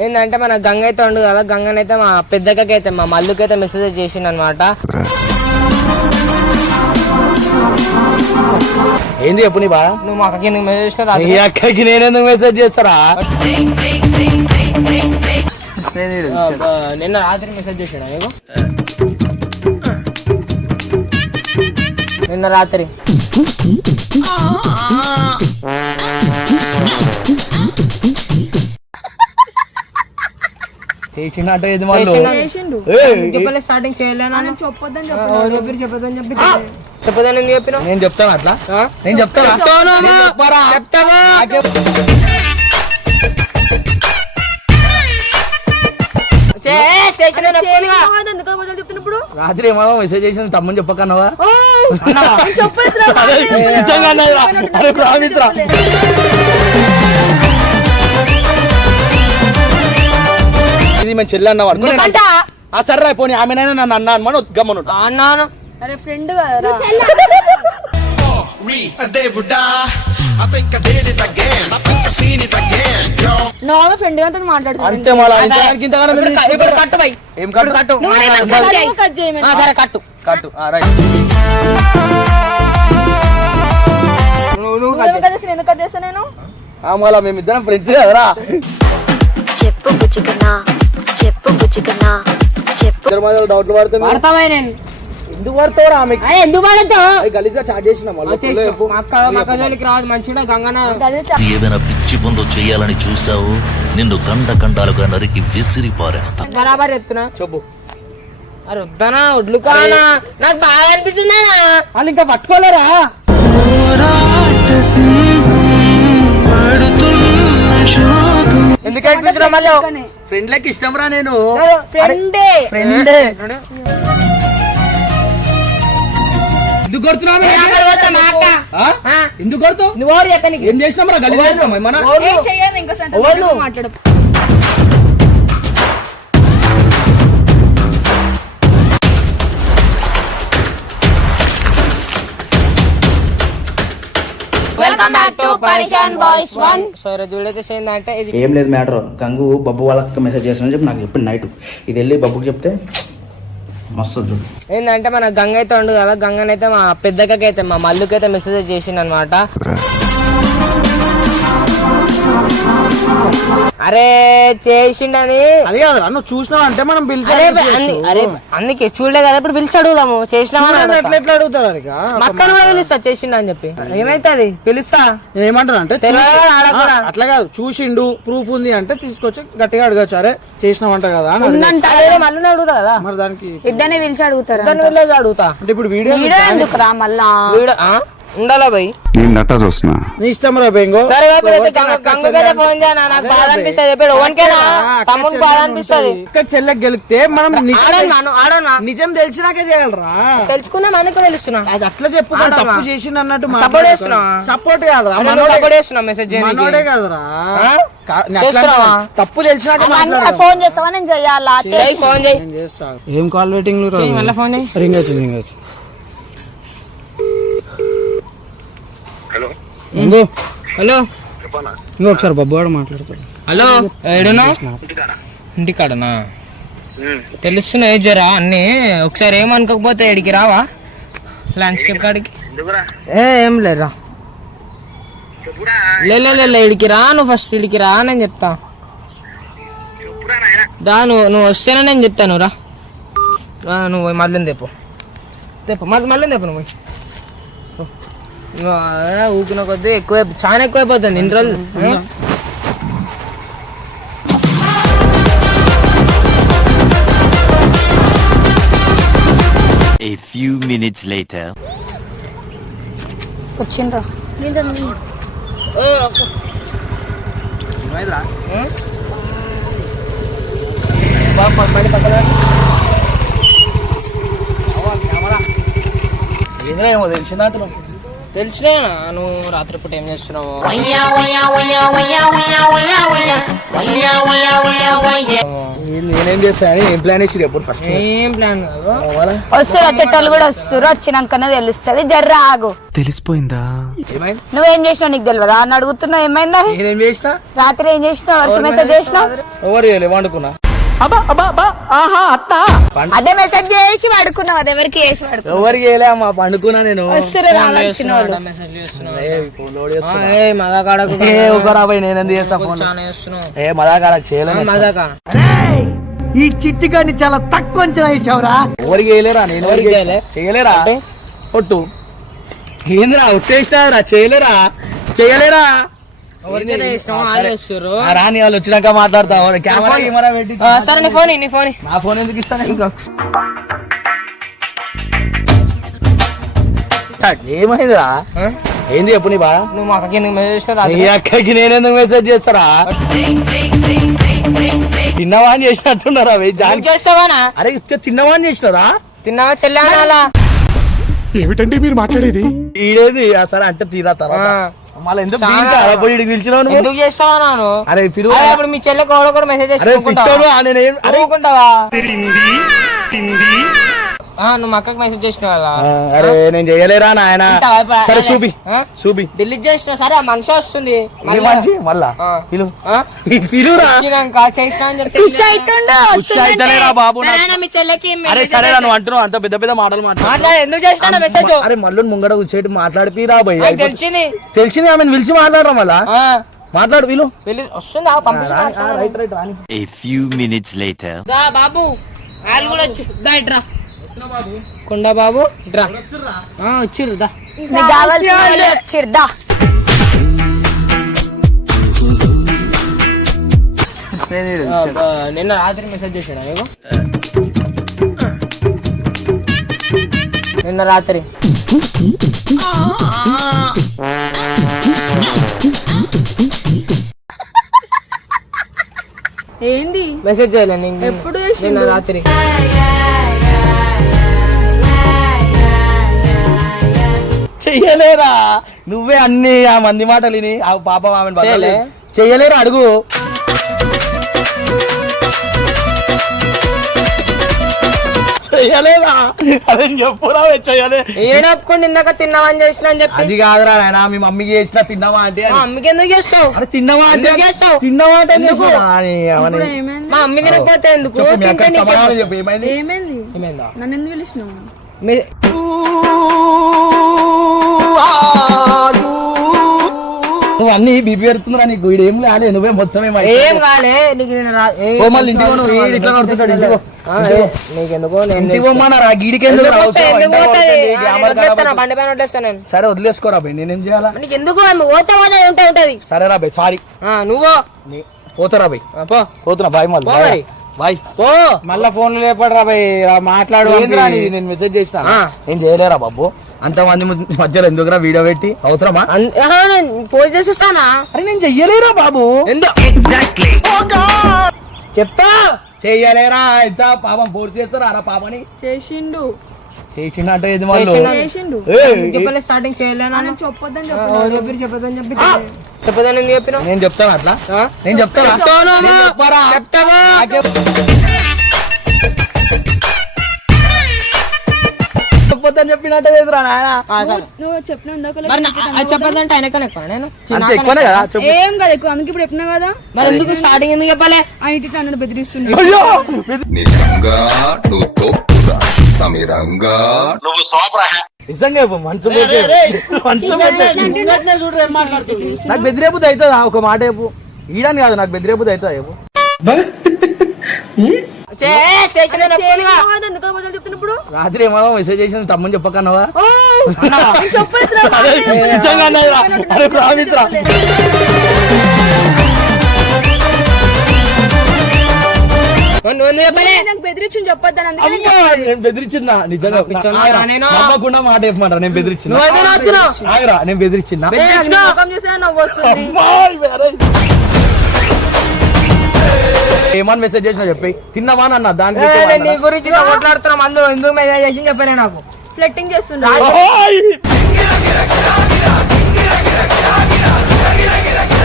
ఏంటంటే మన గంగ అయితే ఉండు కదా, గంగనైతే మా పెద్దకైతే మా మల్లుకైతే మెసేజ్ చేసిండు అనమాట. ఏంది చెప్పు నీ బాధ? నువ్వు మా అక్కకి ఎందుకు మెసేజ్ చేసినా? నీ అక్కకి నేనెందుకు మెసేజ్ చేస్తారా? నిన్న రాత్రి మెసేజ్ చేసాడు నీకు? నిన్న రాత్రి చేసినట్టు ఏది స్టార్టింగ్ చేయలేను చెప్పొద్దని చెప్పదని ఎందుకు చెప్పిన? నేను చెప్తాను అట్లా, నేను చెప్తాను. చెప్తున్నప్పుడు రాత్రి ఏమో మెసేజ్ చేసింది తమ్మని చెప్పకన్నావా? ఇది మేము చెల్లి అన్నవాడు. సర్రా పోనీ ఆమెనైనా నన్ను అన్నా అని గమ్మను అన్నాను. అరే ఫ్రెండ్ కదా నార్మల్ ఫ్రెండ్ గా మాట్లాడుతున్నా అంతే. మళ్ళీ కట్టు బై. ఏం కట్టు? కట్టు కట్ చేయమని. సరే కట్టు కట్టు. రైట్. ఎందుకు కట్ చేస్తా నేను? మళ్ళా మేమిద్దరం ఫ్రెండ్స్ కదరా. చెప్పు బుచ్చికన్నా, చెప్పు బుచ్చికన్నా, చెప్పు. డౌట్లు పడతాయి. నేను ఎందుకు పడతావురా? ఎందుకు పడతావు? గలీజ్గా చాట్ చేసిన రాదు మంచిగా గంగన ఏదైనా పిచ్చి పనులు చేయాలని చూసావు, నిన్ను గంట గంటలుగా నరికి విసిరి పారేస్తా. బరాబర్ చెప్తున్నా. చెప్పు. అరే వద్దనా, ఒడ్లు కానా, నాకు బాగా అనిపిస్తుంది. వాళ్ళు ఇంకా పట్టుకోలేరా? ఎందుకు అనిపిస్తున్నా? మళ్ళీ ఫ్రెండ్ లెక్క ఇష్టం రా నేను. ఫ్రెండే ఫ్రెండే. ఎందుకు కొడుతున్నావు? ఎందుకు కొడుతావు? నువ్వు చెప్పానికి ఏం చేసినాం రా? గలీజ్ చేసినాం ఏమన్నా? చెయ్యాలి ఇంకోసారి మాట్లాడు. Welcome back to Parishan boys 1. So చూడైతే ఏంటంటే ఇది ఏం లేదు మ్యాటర్. గంగు బబ్బు వాళ్ళకి మెసేజ్ చేస్తానని చెప్పి నాకు చెప్పి నైట్ ఇది వెళ్ళి బబ్బుకి చెప్తే మస్తు చూడు. ఏంటంటే మన గంగ అయితే ఉండు కదా, గంగనైతే మా పెద్దకైతే మా మల్లుకైతే మెసేజ్ చేసిండు అనమాట. అరే చేసిండని. అది కాదు నువ్వు చూసినావు అంటే మనం అరే అందుకే చూడలేదు కదా, ఇప్పుడు పిలిచి అడుగుదాము. చేసినావా? ఎట్లా అడుగుతారు? మక్కను కూడా పిలుస్తా చేసిండు అని చెప్పి. ఏమైతుంది పిలుస్తా. నేను ఏమంటాను అంటే అట్లా కాదు, చూసిండు ప్రూఫ్ ఉంది అంటే తీసుకొచ్చి గట్టిగా అడగచ్చు. అరే చేసినావంట కదా మళ్ళీ అడుగుతా కదా. మరి దానికి ఇద్దరిని పిలిచి అడుగుతారు. అడుగుతా అంటే ఇప్పుడు వీడియో ఎందుకురా మళ్ళా? ఉండాలా భయ్, నేను నట్టా చూస్తున్నా. నీ ఇష్టం రా బెంగో. సరే గంగకైతే ఫోన్ చేయనా, నాకు బాధ అనిపిస్తుంది. చెప్పాడు ఓన్కేనా తమ్ముడు బాధ అనిపిస్తుంది. చెల్లెకి గెలిస్తే మనం ఆడనా నిజం తెలిసినాకే చేయాలరా. తెలుసుకున్నా మనకు తెలుస్తున్నా. అది అట్లా చెప్పు, తప్పు చేసిండు అన్నట్టు సపోర్ట్ చేస్తున్నా. సపోర్ట్ కాదురా, సపోర్ట్ చేస్తున్నా. మెసేజ్ మనోడే కాదురా. తప్పు తెలిసినాక ఫోన్ చేస్తావా? నేను చెయ్యాలా? ఫోన్ చేయి. ఏం కాల్ వెయిటింగ్ మళ్ళీ ఫోన్ చేయి. రింగ్ అవుతుంది, రింగ్ అవుతుంది. హలో ఇంకో ఒకసారి బబ్బు గారు మాట్లాడతాడు. హలో ఏడునా? ఇంటికాడనా? తెలుస్తున్నాయి జరా అన్ని. ఒకసారి ఏమనుకోకపోతే ఎడికి రావా ల్యాండ్స్కేప్ కాడికి? ఏం లేరా, లే ఇడికి రా. నువ్వు ఫస్ట్ ఇడికి రా, నేను చెప్తా. దా నువ్వు వస్తేనే నేను చెప్తాను. రా నువ్వు మళ్ళీ తెప్పు మళ్ళీ తెప్పు. నువ్వు ఊకిన కొద్దీ ఎక్కువ, చాలా ఎక్కువైపోతుంది ఇన్ని రోజులు. A few minutes later. వచ్చిండ్రా ఏమో తెలిసిందంట. తెలిసినా నువ్వు రాత్రిపూట ఏం చేస్తున్నావు? నేనేం చేస్తాను ఏం ప్లాన్ వేసి ఎప్పుడు ఫస్ట్ ఏం ప్లాన్ కాదు. వస్తారు వచ్చేటోళ్ళు కూడా వస్తారు, వచ్చినాకనే తెలుస్తుంది. జర్ర ఆగు. తెలిసిపోయిందా? ఏమైంది? నువ్వేం చేసినావు నీకు తెలియదా అని అడుగుతున్నావు. ఏమైందని? నేనేం చేసినా? రాత్రి ఏం చేసినావు? ఎవరికి మెసేజ్ చేసినావు? ఎవరు చేయలే వండుకున్నా. అదే మెసేజ్ చేసి పడుకున్నావు. అది ఎవరికి చేసి పడుకున్నావు? ఎవరికి చేయలే అమ్మా, పండుకున్నా నేను. వస్తారు రావాల్సిన వాళ్ళు. మెసేజ్ చేస్తున్నావు. లోడ్ చేస్తున్నా. మదాకాడకు ఒకరాబాయ్ నేను ఎందుకు చేస్తా ఫోన్? చాలా చేస్తున్నావు. మదాకాడ చేయలేదు. మదాకా ఈ చిట్టిగాని చాలా తక్కువ అంచనా వేసావురా. ఎవరికి చేయలేరా? నేను ఎవరికి చేయలేరా? ఒట్టు ఏందిరా ఒట్టేసినారా? చేయలేరా? చేయలేరా? రాని వాళ్ళు వచ్చినాక మాట్లాడతా. కెమెరా పెట్టి సరే నీ ఫోన్ నా ఫోన్ ఎందుకు ఇస్తాను ఇంకా? ఏమైందిరా? ఏంది చెప్పు నీ బాధ? నువ్వు మా అక్కకి ఎందుకు మెసేజ్ చేసినావు? నీ అక్కకి నేనెందుకు మెసేజ్ చేస్తారా? తిన్నవా అని చేసినట్టున్నారా? దానికి చేస్తావానా? అరే తిన్నవా అని చేసినారా? తిన్నావా చెల్లె అనాలా? ఏమిటండి మీరు మాట్లాడేది? ఈడేది సరే అంటే తీరా తర్వాత మళ్ళీ ఎందుకు పిలిచినావు నువ్వు? ఎందుకు చేస్తావా నాను? అరే పిలువు. ఇప్పుడు మీ చెల్లె కూడా మెసేజ్ అరే పిచ్చోడు అనుకుంటావా? నువ్వు మా అక్కకి మెసేజ్ చేసినావా? అరే నేను చేయలేరా నాయన? సరే చూపి డిలీట్ చేసిన. సరే ఆ మనిషి వస్తుంది మళ్ళా పిలువురా. చేసినా అని చెప్పి అయితేనేరా బాబు. మీ చెల్లెకి అరే సరే నువ్వు అంటున్నావు అంత పెద్ద పెద్ద మాటలు మాట్లాడు. ఎందుకు చేసినా మెసేజ్? అరే మళ్ళీ ముంగడ కూర్చోటి మాట్లాడిపిరా భయ్. తెలిసింది ఆమె పిలిచి మాట్లాడరా మళ్ళా? మాట్లాడు వీలు వస్తుందా? పంపిస్తా. A few minutes later. బాబు వాళ్ళు కూడా వచ్చి రా కొండ బాబు రా వచ్చిర్రు దా. నీకు కావాల్సిన వాళ్ళు వచ్చిర్రు. నిన్న రాత్రి మెసేజ్ చేశాడా నీకు? నిన్న రాత్రి ఏంది మెసేజ్ చేయలే నీకు? ఎప్పుడు నిన్న రాత్రి చెయ్యలేరా? నువ్వే అన్ని ఆ మంది మాటలు విని ఆ పాపం ఆమె చెయ్యలేరా? అడుగు. చెయ్యలేరా? అదే చెప్పురా. చెయ్యలే ఏడప్పుకొని ఇందాక తిన్నావని చేసిన అని చెప్పి. అది కాదురా నాయన, మీ మమ్మీకి చేసిన తిన్నావా అంటే. అమ్మకి ఎందుకు చేస్తావు? అరే తిన్నావా అంటే చేస్తావు? తిన్నావా అంటే మా అమ్మ తినకపోతే ఎందుకు? చెప్పు ఏమైంది? ఏమైందా? నన్ను ఎందుకు పిలిచినావు? నువ్వు అన్ని బీపీ పెడుతుందిరా నీకు. ఏం కాలే, నువ్వే మొత్తం ఏం కాలే. నీకు మళ్ళీ ఇంటికి నువ్వు ఇట్లా నడుతుంటాడు. నీకెందుకో బండి పైన వదిలేస్తాను నేను. సరే వదిలేసుకోరా భయ్, నేనేం చేయాలా? నీకు ఎందుకు పోతే ఉంటది. సరేరా భయ్, సారీ. నువ్వు పోతారా భయ్? పోతున్నా బాయ్. మళ్ళీ బాయ్. మళ్ళా ఫోన్ లేపడరా భయ్, మాట్లాడు. నేను మెసేజ్ చేసిన. నేను చేయలేరా బాబు? అంతమంది మధ్యలో ఎందుకురా వీడియో పెట్టి అవసరమా? పోస్ట్ చేసేస్తానా? అరే నేను చెయ్యలేరా బాబు? చెప్పా చెయ్యలేరా? అయితే పాపం పోస్ట్ చేస్తారా అరా పాపని? చేసిండు చేసిండు ఏది వాళ్ళు? చెప్పలే స్టార్టింగ్ చేయలేనా? చెప్పొద్దని చెప్పి చెప్పదని ఎందుకు చెప్పినా? నేను చెప్తాను అట్లా. నేను చెప్తాను. చెప్పొద్దని చెప్పినట్టే ఎదురా నాయన. నువ్వు చెప్పిన చెప్పదంటే ఆయన ఎక్కువ నేను అంతే ఎక్కువనే కదా. ఏం కదా ఎక్కువ, అందుకే ఇప్పుడు చెప్పినా కదా. మరి ఎందుకు స్టార్టింగ్ ఎందుకు చెప్పాలి? ఆ ఇంటి నన్ను బెదిరిస్తున్నా. నిజంగా నువ్వు తోపురా సమీరంగా నువ్వు సోపరా. నిజంగా మంచు నాకు బెదిరేపుది అవుతుంది. ఒక మాట చెప్పు. ఈడని కాదు, నాకు బెదిరేపుది అవుతుంది చెప్పు. రాత్రి ఏమో మెసేజ్ చేసిన తమ్మని చెప్పకన్నావా? అరే ప్రామిస్ రా. బెదిరించింది చెప్పొద్దని అందుకని నేను బెదిరించిన్నా నిజంగా. నమ్మకుండా మాట చెప్పమంటారా? నేను బెదిరించిన. నేను బెదిరించిన్నా. నవ్వు వస్తుంది. ఏమని మెసేజ్ చేసినా చెప్పి తిన్నావా అన్న? దాని నీ గురించి మాట్లాడుతున్నా. మళ్ళీ ఎందుకు మెసేజ్ చేసి చెప్పలే నాకు? ఫ్లట్టింగ్ చేస్తున్నా.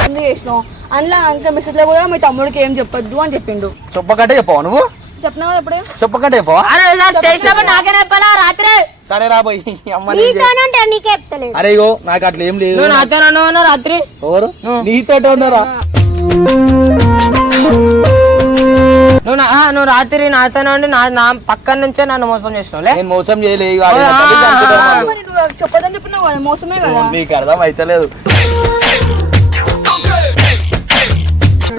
ఎందుకు చేసినావు అందులో అంక మెసేజ్ లో కూడా మీ తమ్ముడికి ఏం చెప్పొద్దు అని చెప్పిండు. చెప్పకంటే చెప్పావు నువ్వు? చెప్పినా కదా ఎప్పుడే. చెప్పకంటే చెప్పవా? చేసినప్పుడు నాకే చెప్పాలా రాత్రి? సరే రాబోయ్ అమ్మ నీకే చెప్తలేదు. అరే ఇగో నాకు అట్లా ఏం లేదు. నువ్వు నాతో అన్నా రాత్రి. ఎవరు నీతో ఉన్నారా? నువ్వు రాత్రి నాతోనే ఉండి నా పక్కన నుంచే నన్ను మోసం చేసినావులే. నేను మోసం చేయలేదు. మరి నువ్వు చెప్పొద్దని చెప్పినావు కదా, మోసమే కదా. నీకు అర్థం అయితలేదు.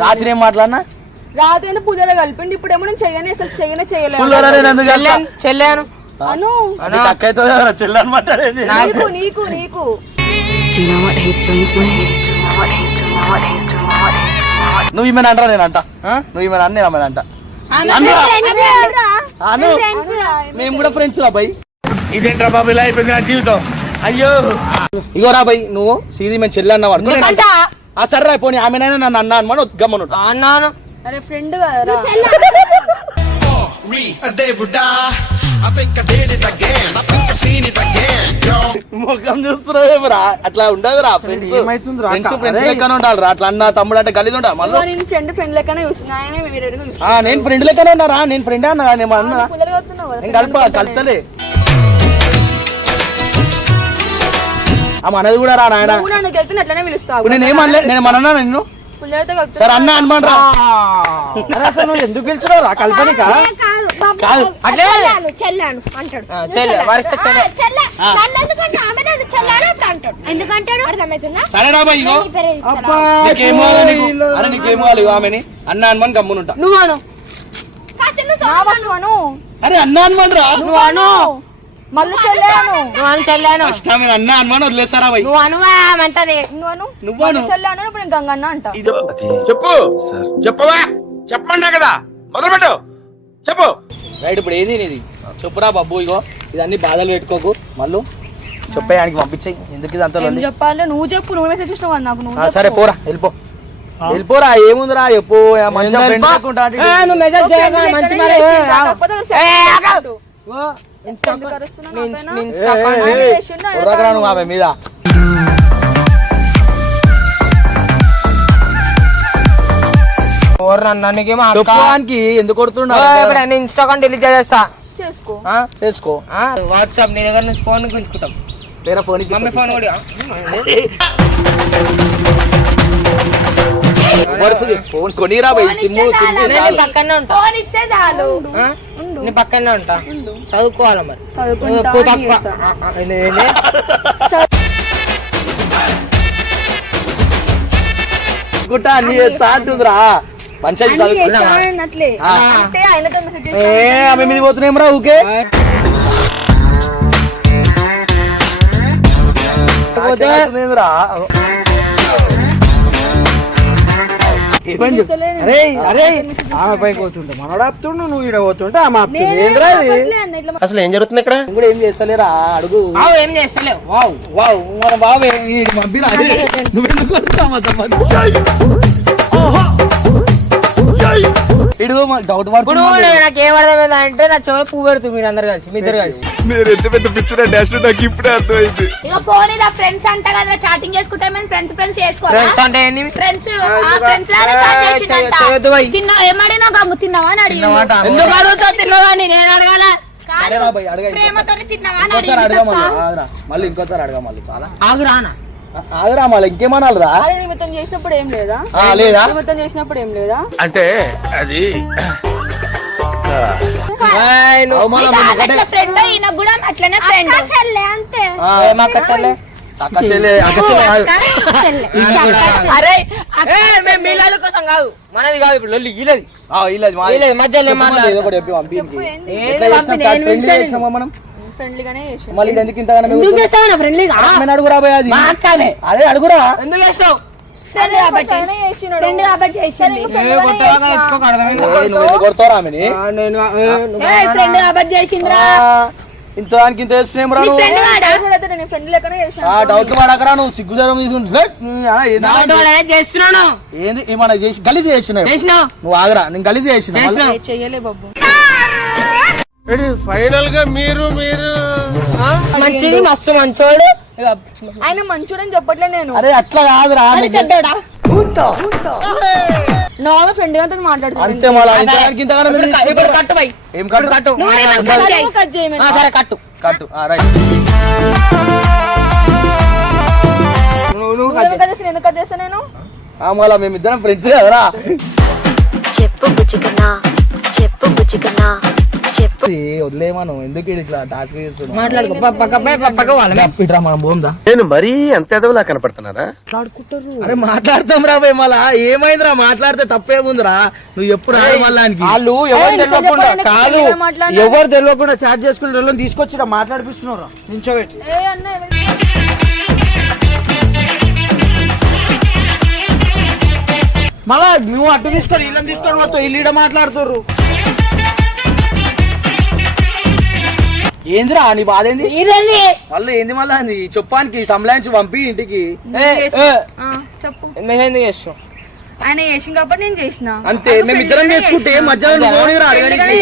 రాత్రి ఏం మాట్లాడినా? రాత్రి అయితే పూజలో కలిపిండి, ఇప్పుడేమో నేను చెయ్యని అసలు చేయలేదు. చెల్లాను అను చెల్లి అనమాట. నీకు నీకు నువ్వు ఈమెను అంటారా? నేను అంట. నువ్వు ఈమెను అన్న, నేను అమ్మని అంట. మేము కూడా ఫ్రెండ్స్ రా బై. ఇదేంట్రా బాబు ఇలా అయిపోయింది నా జీవితం. అయ్యో ఇగో రా బై, నువ్వు సీది మేము చెల్లి అన్నావు. సరే రా పోనీ, ఆమెనైనా నన్ను అన్నా అనమని గమ్మను అన్నాను. అరే ఫ్రెండ్ కదా. ముఖం చూస్తున్నావేమరా? అట్లా ఉండదు రా. ఫ్రెండ్స్ ఫ్రెండ్స్ లెక్కనే ఉండాలి రా. అట్లా అన్న తమ్ముడు అంటే కలిసి ఉండాలి. మళ్ళీ నేను ఫ్రెండ్ లెక్కనే చూస్తున్నా. నేను ఫ్రెండ్ లెక్కనే ఉన్నారా? నేను ఫ్రెండ్ అన్నా, నేను అన్నా. నేను కలుతలే. మనది కూడా రా నాయన. అట్లనే పిలుస్తావు. నేను ఏమనలే. నేను మనన్నా నిన్ను సరే అన్న అనమానరా. అసలు నువ్వు ఎందుకు పిలిచినావు రా? కల్పనిక కాదు. చెల్లాను అంటాడు. సరే రా బాయ్. నీకేమో అరే నీకేమో వాళ్ళు ఆమెని అన్న అనుమని గమ్మునుంటా. నువ్వు అను. అరే అన్న అనుమానరా? నువ్వు అను. మళ్ళీ చెల్లాను. ఫస్ట్ ఆమె అన్న అనుమానం వదిలేసారా బాయ్? నువ్వు అనుమంటది. నువ్వు చెల్లాను. ఇప్పుడు నేను గంగన్న అంట. చెప్పు చెప్పవా? చెప్పమంటా కదా, మొదలు పెట్టు చెప్పు. రైట్, ఇప్పుడు ఏది నీది చెప్పురా బాబు. ఇగో ఇదన్నీ బాధలు పెట్టుకోకు. మళ్ళీ చెప్పే ఆయనకి పంపించాయి. ఎందుకు ఇది అంత చెప్పాలి? నువ్వు చెప్పు. నువ్వు మెసేజ్ చేసినావు కదా నాకు. నువ్వు సరే పోరా, వెళ్ళిపో. వెళ్ళిపోరా. ఏముందిరా చెప్పు. మంచిగా ఫ్రెండ్ అనుకుంటా. నువ్వు మెసేజ్ చేయగా మంచి నువ్వు ఆమె మీద నన్నుకేమో చెప్పడానికి ఎందుకు కొడుతున్నా? ఇన్స్టాగ్రామ్ డిలీట్ చేస్తా. చేసుకో. వాట్సాప్ నీ దగ్గర నుంచి ఫోన్ గుంజుకుంటాం. వేరే ఫోన్ మమ్మీ ఫోన్ కూడా ఫోన్ కొనిరా బై. సిమ్ము పక్కనే ఉంటా. నీ పక్కనే ఉంటా. చదువుకోవాలి మరి. సాటురా పంచాయతీ ఆమె మీద పోతున్నాం రా. ఊకే ఆమె పైకి పోతుంటే మనోడు ఆపుతుండు, నువ్వు ఈడ పోతుంటే ఆమె ఆపుతుంది. అసలు ఏం జరుగుతుంది ఇక్కడ? కూడా ఏం చేస్తలేరా? అడుగు. ఏం చేస్తలేవు. వావ్ మన బాబు పంపిరా. ఇడుగు డౌట్ ఇప్పుడు నాకు ఏం అర్థమైంది అంటే నా చెవులు పువ్వు పెడుతుంది. మీరు అందరు కలిసి, మీ ఇద్దరు కలిసి. మీరు ఎంత పెద్ద పిచ్చర్ డాష్ నాకు ఇప్పుడే అర్థమైంది. ఇక పోనీ నా ఫ్రెండ్స్ అంట కదా చాటింగ్ చేసుకుంటే ఫ్రెండ్స్ చేసుకోవాలి. ఫ్రెండ్స్ అంటే ఏంది? ఫ్రెండ్స్ తిన్నా ఏమడినా గమ్ము తిన్నావా అని అడిగి. ఎందుకు అడుగుతావు? తిన్నావా అని నేను అడగాల. ప్రేమతో తిన్నావా అని ఇంకోసారి అడగా మళ్ళీ ఇంకోసారి అడగా మళ్ళీ. చాలా ఆగురానా ఆగురా. మళ్ళీ ఇంకేమనాలి రా? నిమిత్తం చేసినప్పుడు ఏం లేదా? లేదా నిమిత్తం చేసినప్పుడు ఏం లేదా అంటే అది ఫ్రెండ్ ఈయన కూడా అట్లనే ఫ్రెండ్ చెల్లె అంతే. అరే మీలాల కోసం కాదు, మనది కాదు. ఇప్పుడు లొల్లి వీళ్ళది మధ్యలో మనం ఫ్రెండ్లీగానే చేసి మళ్ళీ ఎందుకు ఇంతగానో అడుగురా భయ. అది అదే అడుగురా. ఎందుకు చేసినావు? కొడతారా ఆమెని? ఇంత దానికి ఇంత చేస్తున్నాం రా. డౌట్ పడకరా. నువ్వు సిగ్గు జ్వరం చేస్తున్నాను. ఏంది ఏమన్నా చేసి గలీజ్ చేసినావు? నువ్వు ఆగరా. నేను గలీజ్ చేసిన చెయ్యలే బాబు. ఫైనల్ గా మీరు మంచిది, మస్తు మంచోడు. ఆయన మంచోడని చెప్పట్లే నేను. అరే అట్లా కాదురా. నార్మల్ ఫ్రెండ్ గా తను మాట్లాడుతున్నాను అంతే మళ్ళా ఇంతగానికి ఇంతగానో మీరు ఇప్పుడు కట్టు బై ఏం కట్టు కట్టు కట్ చేయమని సరే కట్టు కట్టు రైట్ నువ్వు నువ్వేం కట్ చేస్తాను ఎందుకు కట్ చేస్తా నేను మళ్ళా మేమిద్దరం ఫ్రెండ్స్ కదరా వదిలేమను ఎందుకు ఇట్లా టాస్క్ చేస్తున్నావు మాట్లాడుకో పక్క వాళ్ళ ఇట్రా మనం పోందా నేను మరీ అంత ఎదవలా కనపడుతున్నారా? అరే మాట్లాడతాం రా పోయి మళ్ళా ఏమైందిరా మాట్లాడితే తప్పేముందిరా నువ్వు ఎప్పుడు రాదు మళ్ళా వాళ్ళు ఎవరు నిజం తెలియకుండా చెప్పాలి, కాదు నిజంగా మాట్లాడినా? ఎవరు తెలియకుండా చాట్ చేసుకునే వాళ్ళని తీసుకొచ్చి మాట్లాడిపిస్తున్నారు నించోబెట్టి ఏ అన్న మళ్ళా నువ్వు అడ్డు తీసుకొని వీళ్ళని తీసుకొని పోతావు వీళ్ళు ఈడ మాట్లాడుతుర్రు ఏందిరా నీ బాధ ఏంది మళ్ళీ ఏంది మళ్ళా నీ చెప్పానికి సంలాయించి పంపి ఇంటికి చెప్పు మెసేజ్ ఎందుకు చేస్తావు ఆయన చేసిన కాబట్టి నేను చేసిన అంతే మేమిద్దరం చేసుకుంటే మధ్యాహ్నం నువ్వు పోనీరా అడగడానికి.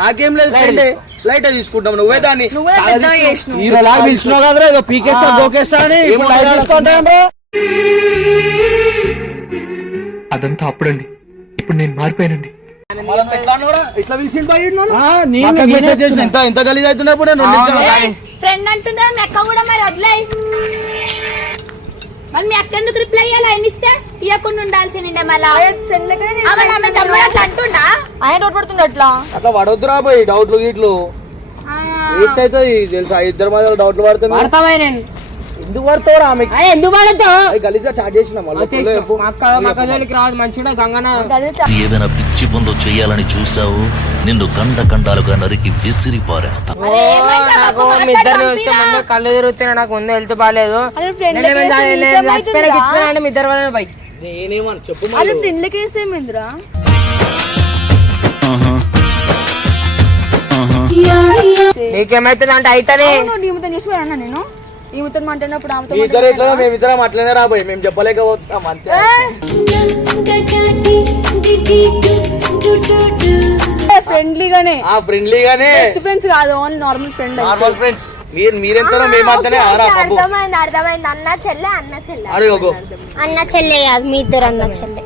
నాకేం లేదు ఫ్రెండే లైట్ తీసుకుంటాం నువ్వే దాన్ని నువ్వే పెద్దగా చేసినావు. హీరోలా పిలిచినావు కదరా ఏదో పీకేస్తా గోకేస్తా అని ఇప్పుడు లైట్ తీసుకుంటాం రా. అదంతా అప్పుడండి, ఇప్పుడు నేను మారిపోయానండి. ఇట్లా పిలిచిండు బయట మెసేజ్ చేసిన ఎంత గలీజ్ అవుతున్నప్పుడు ఫ్రెండ్ అంటుందా మీ అక్క కూడా మరి వదిలేయి మరి మీ అక్క ఎందుకు రిప్లై ఇయ్యాలి ఆయన ఇస్తే ఇవ్వకుండా ఉండాల్సిందే మళ్ళా ఫ్రెండ్ లెక్కనే నేను ఆమె ఆమె తమ్ముడు అట్లా అంటుండా ఆయన రోడ్ పడుతుంది అట్లా అట్లా పడొద్దురా పోయి డౌట్లు గీట్లు వేస్ట్ అవుతుంది తెలుసా ఇద్దరు మధ్య డౌట్లు పడతాయి పడతావా నేను ఎందుకు పడతావురా ఆమె ఎందుకు పడతావు గలీజ్గా చాట్ చేసిన మక్కజోలికి రాదు మంచిగా గంగన ఏదైనా పిచ్చి పనులు చేయాలని చూసావు నిన్ను కండాలుగా నరికి విసిరి పారేస్తా నాకు మీ ఇద్దరిని వస్తే ముందు కళ్ళు తిరుగుతున్నాయి నాకు ముందు హెల్త్ బాగాలేదు అరే ఫ్రెండ్ లెక్క మీ ఇద్దరు వాళ్ళని బైక్ నేనేమని చెప్పు అరే ఫ్రెండ్ లెక్క వేసేమేంద్రా నీకేమైతుంది అంటే అవుతుంది ఈమెతో చేసి అన్నా నేను ఈమెతో మాట్లాడినప్పుడు ఆమెతో మీ ఇద్దరు ఎట్లా మేమిద్దరం అట్లనే రాబోయే మేము చెప్పలేకపోతాం అంతే ఫ్రెండ్లీగానే ఫ్రెండ్లీగానే బెస్ట్ ఫ్రెండ్స్ కాదు only normal friend normal friends మీరెంతనో మేమంతనే ఆరా బాబు అర్థమైంది అన్న చెల్లె అరే ఓగో అన్న చెల్లె కాదు మీ ఇద్దరు అన్న చెల్లె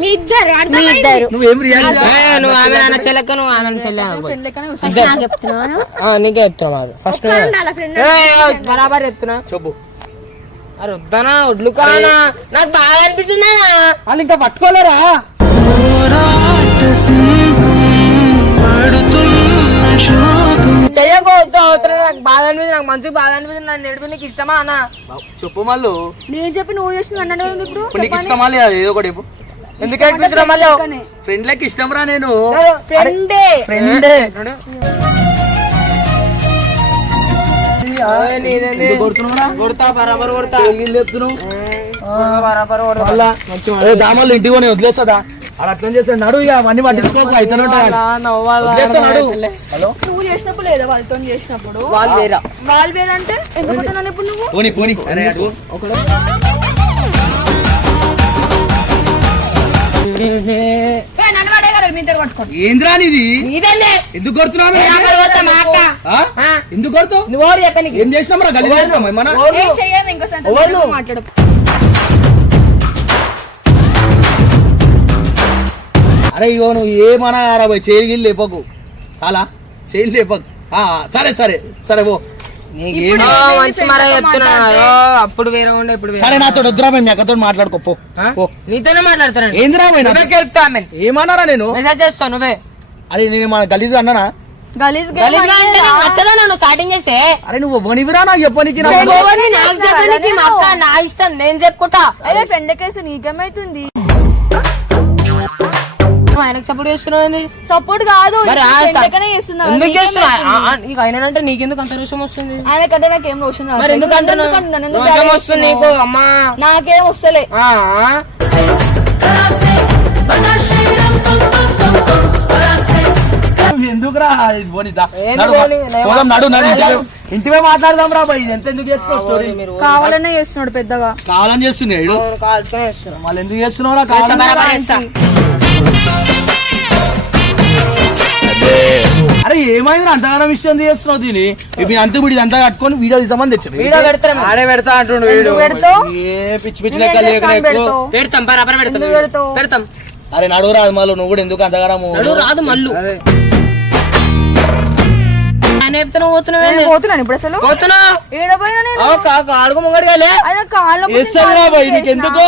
మీ ఇద్దరు నువ్వేం రియాక్ట్ నువ్వు ఆమె నాన్న చెల్లెక్క నువ్వు ఆమె చెల్లె ఫ్రెండ్ లెక్కనే చెప్తున్నాను నీకే చెప్తున్నా ఫస్ట్ బరాబర్ చెప్తున్నా చెప్పు అరే వద్దనా ఒడ్లు కానా నాకు బాగా అనిపిస్తుంది వాళ్ళు ఇంకా పట్టుకోలేరా చెయ్యకపోతే అవసరం నాకు బాగా అనిపిస్తుంది నాకు మంచిగా బాగా అనిపిస్తుంది నన్ను నడిపి నీకు ఇష్టమా అన్న చెప్పు మళ్ళీ నేను చెప్పి నువ్వు చేసిన అన్నాడు ఇప్పుడు ఇప్పుడు నీకు ఇష్టమా ఏదో ఒకటి చెప్పు ఎందుకు అనిపిస్తున్నా మళ్ళీ ఫ్రెండ్ లెక్క ఇష్టం రా నేను ఫ్రెండే ఫ్రెండే కొడతా బరాబర్ కొడతా బరాబర్ దామాలు ఇంటికి పోనీ వదిలేస్తుందా అలా అట్లా చేస్తాడు నడు ఇక అవన్నీ పట్టించుకోకు అయితే హలో నువ్వు చేసినప్పుడు లేదా వాళ్ళతో చేసినప్పుడు వాళ్ళు వేరా వాళ్ళు వేరంటే ఎందుకు పోతున్నాను ఇప్పుడు నువ్వు పోనీ పోనీ అరే అటు నన్ను వాడే కదా మీ ఇద్దరు పట్టుకోండి ఏంద్రా నీది నీదేలే ఎందుకు కొడుతున్నావు ఎందుకు కొడుతావు నువ్వు ఎవరు చెప్పని ఏం చేసినాం రా గలీజ్ చేసినాం ఏమన్నా ఏం చెయ్యదు ఇంకోసారి మాట్లాడు అరే ఇగో నువ్వు ఏమన్నా రా పోయి చేయలు లేపకు చాలా చేయలు లేపకు సరే సరే సరే ఓ నీకేం మంచి మర చెప్తున్నా అప్పుడు వేరే ఉండే ఇప్పుడు సరే నాతో వద్దురా పోయి మీ అక్కతో మాట్లాడుకో పో నీతోనే మాట్లాడతాను ఏందిరా పోయి చెప్తా ఏమన్నారా నేను మెసేజ్ చేస్తాను నువ్వే అరే నేను మన గలీజ్ అన్నానా గలీజ్ నచ్చదా నువ్వు స్టార్టింగ్ చేస్తే అరే నువ్వు ఇవ్వనివిరా నాకు చెప్పనీకి నా ఇష్టం నేను చెప్పుకుంటా అదే ఫ్రెండ్ కేసు నీకేమైతుంది ఆయనకు సపోర్ట్ చేస్తున్నావు సపోర్ట్ కాదు మరి ఫ్రెండ్ లెక్కనే చేస్తున్నా ఎందుకు చేస్తున్నా నీకు ఆయన అంటే నీకెందుకు అంత రోషం వస్తుంది ఆయన కంటే నాకేం రోషన్ మరి ఎందుకు అంటున్నావు రోషం వస్తుంది నీకు అమ్మా నాకేం వస్తలే ఎందుకురా నడు నడు ఇంటివే మాట్లాడదాం రా బాయ్ ఎంత ఎందుకు చేస్తున్నావు స్టోరీ కావాలనే చేస్తున్నాడు పెద్దగా కావాలని చేస్తున్నాడు వాళ్ళు ఎందుకు చేస్తున్నావురా కావాలని అరే ఏమైంది అంతగానో విషయం చేస్తున్నావు దీని ఇప్పుడు అంత ఇప్పుడు అంతా కట్టుకొని వీడియో తీసామని తెచ్చాను వీడియో పెడతాం ఆడే పెడతా అంటుండు వీడియో ఏ పిచ్చి పిచ్చి లెక్క పెడతాం బరాబర్ పెడతాం అరే నడువు రాదు మళ్ళీ నువ్వు కూడా ఎందుకు అంతగానము రాదు మళ్ళీ పోతున్నాను ఇప్పుడు అసలు ఏడపోయినా నేను అడుగు ముంగడిగా ఆయన కాళ్ళు నీకు ఎందుకు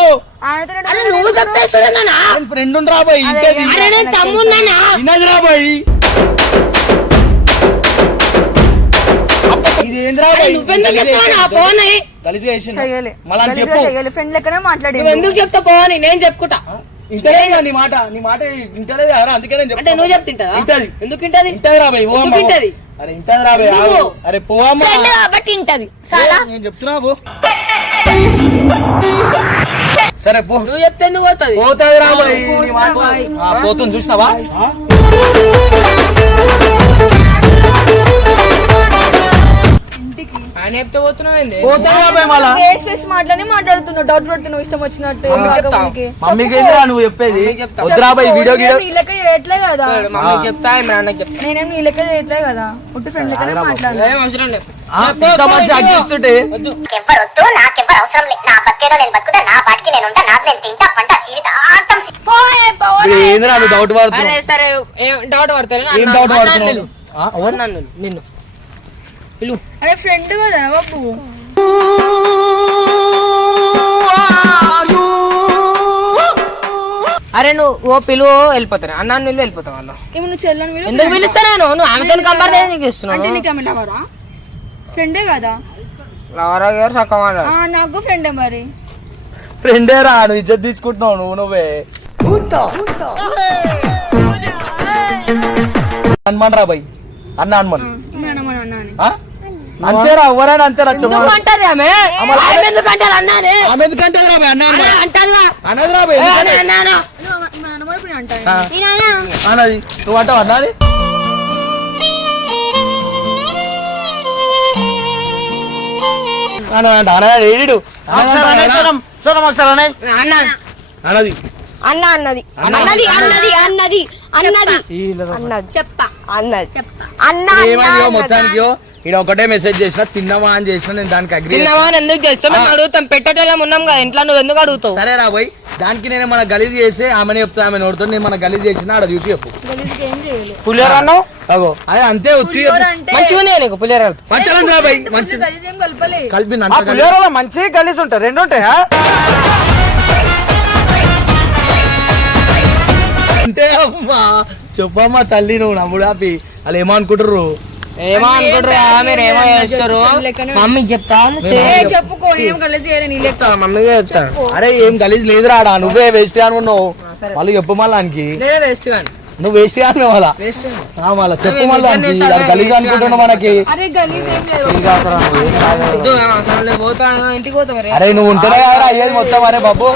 నువ్వు చెప్తే ఫ్రెండ్ రాబాయి తమ్ముడు రాబాయి ఫ్రెండ్ లెక్కనే మాట్లాడి ఎందుకు చెప్తా పోని నేను చెప్పుకుంటా ఇంటలేదు నీ మాట ఇంటలేదు అందుకే అంటే నువ్వు చెప్తుంటా ఇంటది ఎందుకు ఇంటది ఇంటది రాబాయి ఇంటది అరే ఇంటది రాబాయి అరే పోవమ్మా కాబట్టి ఇంటది చాలా నేను చెప్తున్నా పో సరే పో నువ్వు చెప్తే ఎందుకు పోతుంది పోతాయి రాబాయి పోతుంది చూసినావా ఆయన చెప్తే పోతున్నావు పోతాయి రాబాయి మళ్ళా మాట్లాడుతున్నావు డౌట్ పడుతున్నావు ఇష్టం వచ్చినట్టు మమ్మీకి ఏందిరా నువ్వు చెప్పేది వద్దురాబాయి వీడియో నీళ్ళకే చేయట్లే కదా మమ్మీ చెప్తా నాన్నకి చెప్తా నేనేం నీళ్ళకే చేయట్లే కదా ఒట్టి ఫ్రెండ్ లెక్కనే మాట్లాడు ఏం అవసరం లేదు అగ్గిస్తుంటే ఎవరొద్దు నాకెవ్వరు అవసరం లేదు నా బతికేదో నేను బతుకుతా నా పాటికి నేను ఉంటా నాకు నేను తింటా పంట జీవితాంతం ఏందిరా నువ్వు డౌట్ పడుతున్నావు అరే సరే డౌట్ పడతాను ఏం డౌట్ పడుతున్నావు నిన్ను పిలువు అరే ఫ్రెండ్ కదా బాబు అరే నువ్వు పిలువు వెళ్ళిపోతాను అన్నాను నిల్లు వెళ్ళిపోతావు వాళ్ళు ఇప్పుడు నువ్వు చెల్లని మీరు ఎందుకు పిలుస్తాను నువ్వు ఆమెతో కంపేర్ నీకు ఇస్తున్నావు అంటే నీకు ఏమైనా లవరా ఫ్రెండే కదా లవరా గారు సక్కం నాకు ఫ్రెండే మరి ఫ్రెండే రా నువ్వు ఇజ్జత్ తీసుకుంటున్నావు నువ్వే హనుమాన్ రా బాయ్ అన్న హనుమాన్ అంతేరా ఎవరైనా అంతేరా అంటది ఆమె ఎందుకంటే అన్నానే ఆమె ఎందుకంటే రా బాయ్ అన్న అంటదా అన్నది రా బాయ్ అన్నది నువ్వు అంటావు అన్నది అన్నది అన్న అన్నది అన్నది అన్నది అన్నది అన్నది అన్నది చెప్పా అన్నది చెప్పా అన్న ఏమైందో మొత్తానికి ఇక్కడ ఒకటే మెసేజ్ చేసిన తిన్నావా అని చేసిన నేను దానికి అగ్రీ తిన్నావా అని ఎందుకు చేస్తాం అడుగుతాం పెట్టేటోళ్ళం ఉన్నాం కదా ఇంట్లో నువ్వు ఎందుకు అడుగుతావు సరే రా పోయి దానికి నేను మన గలీజ్ చేసి ఆమెను చెప్తా ఆమె నోడుతో నేను మన గలీజ్ చేసిన ఆడ చూసి చెప్పు పులిహోర అన్నావు అగో అదే అంతే ఉత్తి మంచిగా నీకు పులిహోర మంచి కలిపి మంచి గలీజ్ ఉంటాయి రెండు ఉంటాయా అంటే అమ్మా చెప్పమ్మా తల్లి నువ్వు నమ్ముడు ఆపి వాళ్ళు ఏమనుకుంటారు ఏమో అనుకుంటారు మీరు ఏమో చేస్తారు మమ్మీకి చెప్తా చెప్పుకో ఏం కలిసి నీ లెక్క మమ్మీకి చెప్తా అరే ఏం గలీజ్ లేదు రాడా నువ్వే వేస్ట్ అనుకున్నావు వాళ్ళు చెప్పు మళ్ళీ నేనే వేస్ట్ కానీ నువ్వు వేస్ట్ కాదు మళ్ళా మళ్ళా చెప్పు మళ్ళీ గలీజ్ అనుకుంటున్నావు మనకి అరే గలీజ్ ఏం లేదు పోతా ఇంటికి పోతా అరే నువ్వు ఉంటేనే కదా అయ్యేది మొత్తం అరే బాబు